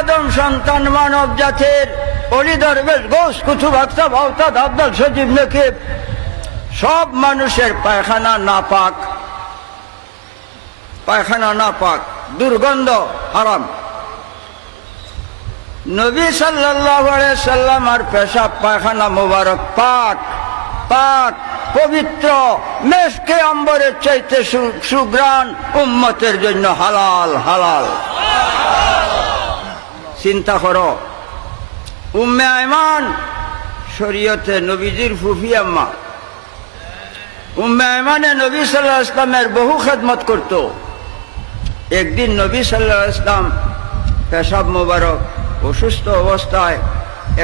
আদম সন্তান মানব জাতির অলি দরবেশ গোস কুতুব আকতাব আওতাদ আব্দুল সজীব নকিব সব মানুষের পায়খানা নাপাক, পায়খানা নাপাক, দুর্গন্ধ, হারাম। নবী সাল্লাল্লাহু আলাইহি সাল্লাম আর পেশাব পায়খানা মোবারক পাক, পাক, পবিত্র, মেশকে আম্বরের চাইতে সুঘ্রাণ, উম্মতের জন্য হালাল, হালাল। চিন্তা করো, উম্মে আয়মান শরীয়তে নবীজির ফুফি আম্মা। উম্মে আয়মানে নবী সাল্লাল্লাহু আলাইহি ওয়াসাল্লামের বহু খেদমত করত। একদিন নবী সাল্লাল্লাহু আলাইহি ওয়াসাল্লাম পেশাব মোবারক অসুস্থ অবস্থায়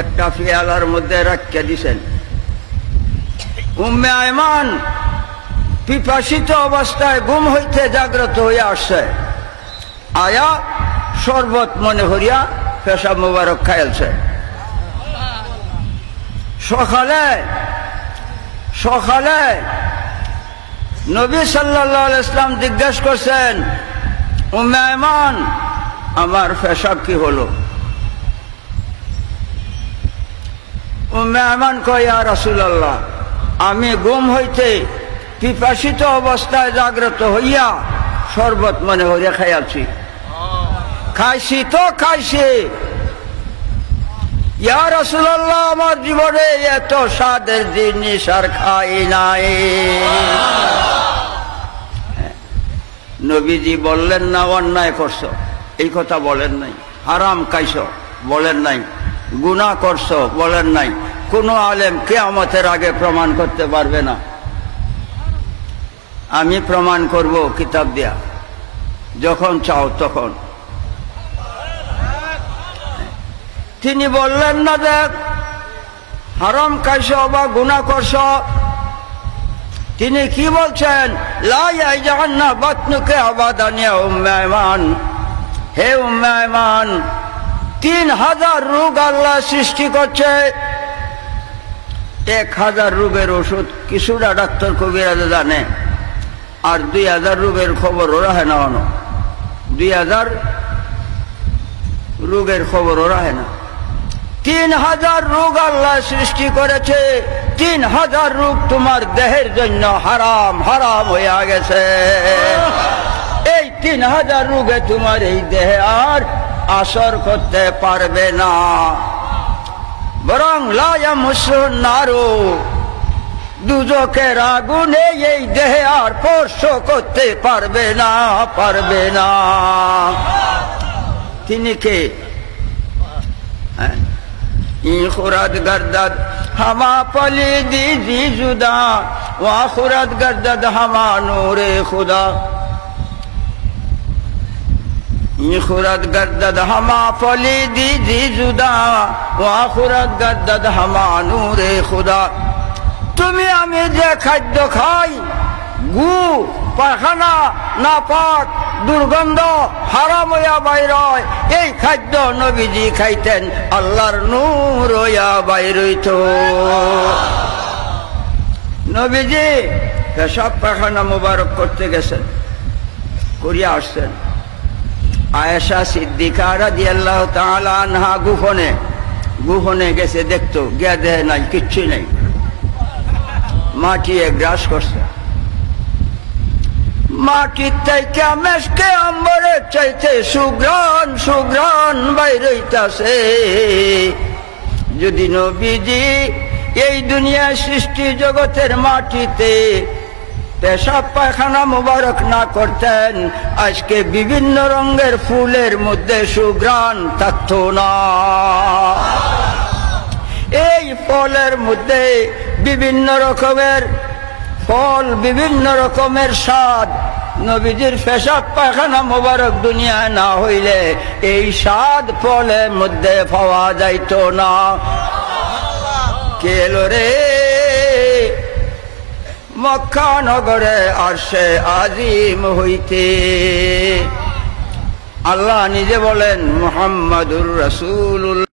একটা পেয়ালার মধ্যে রাখিয়া দিছেন। উম্মে আয়মান পিপাসিত অবস্থায় ঘুম হইতে জাগ্রত হইয়া আসছে, আয়া শরবত মনে করিয়া পেশাব মোবারক খাইলছে। সকালে সকালে নবী সাল্লাল্লাহু আলাইহি ওয়াসাল্লাম জিজ্ঞাসা করছেন, উম্মে আয়মান আমার পেশাব কি হলো? উম্মে আয়মান কয়, ইয়া রাসূলুল্লাহ, আমি ঘুম হইতে পিপাসিত অবস্থায় জাগ্রত হইয়া শরবত মনে হইয়া খাইয়াছি। খাইছি তো খাইছি, ইয়া রাসূলুল্লাহ আমার জীবনে এত স্বাদের জিনিস আর খাই নাই। নবীজি বললেন না অন্যায় করছো, এই কথা বলেন নাই। হারাম খাইছো বলেন নাই, গুনাহ করছো বলেন নাই। কোন আলেম কিয়ামতের আগে প্রমাণ করতে পারবে না। আমি প্রমাণ করব কিতাব দিয়া, যখন চাও তখন। তিনি বললেন না যে হারাম খাইছো বা গুনাহ করছো, তিনি কি বলছেন, লা ইয়াজান্না বাতনুকা আবাদান ইয়া উম্মে আয়মান। হে উম্মে আয়মান, 3000 রোগ আল্লাহ সৃষ্টি করছে। 1000 রোগের ওষুধ কিছুটা ডাক্তার কবিরাজ জানে, আর 2000 রোগের খবরও রাখে না। 2000 রোগের খবরও রাখে না। 3000 রোগ আল্লাহ সৃষ্টি করেছে। 3000 রোগ তোমার দেহের জন্য হারাম, হারাম হইয়া গেছে। এই 3000 রোগে তোমার এই দেহে আর আসর করতে পারবে না, বরং লা ইয়ামুসুন নারু, দুজকের আগুনে এই দেহে আর স্পর্শ করতে পারবে না, পারবে না। তিনি কে? খুরাদ গর্দদ হামা পলি দিজি জুদা, ওয়া খুরাদ গর্দদ হামা নূরে খুদা। খুরাদ গর্দদ হামা পলি দিজি জুদা, ওয়া খুরাদ গর্দদ হামা নূরে খুদা। তুমি আমি যে খাদ্য খাই, গু, পায়খানা, নাপাক, দুর্গন্ধ, হারাম হইয়া বাইর হয়, এই খাদ্য নবীজি খাইতেন, আল্লাহর নূর হইয়া বাইর হইত। নবীজি পেশাব পায়খানা মোবারক করতে গেছেন, করিয়া আসছেন। আয়েশা সিদ্দিকা রাদিয়াল্লাহু তাআলা আনহা গোপনে গোপনে গেছে, দেখতো, গিয়া দেহে নাই, কিচ্ছু নাই, মাটি গ্রাস করছে। মাটির থেকে মেশকে আম্বরের চাইতে সুঘ্রাণ, সুঘ্রাণ বাইর হইতাছে। যদি নবীজি এই দুনিয়া সৃষ্টি জগতের মাটিতে পেশাব পায়খানা মোবারক না করতেন, আজকে বিভিন্ন রঙের ফুলের মধ্যে সুঘ্রাণ থাকতো না। এই ফলের মধ্যে বিভিন্ন রকমের ফল, বিভিন্ন রকমের স্বাদ। নবীজির পেশাব পায়খানা মোবারক দুনিয়ায় না হইলে এই স্বাদ ফলের মধ্যে পাওয়া যাইত না। কেলো রে মক্কা নগরে আরশে আজিম হইতে, আল্লাহ নিজে বলেন মুহাম্মাদুর রাসূলুল্লাহ।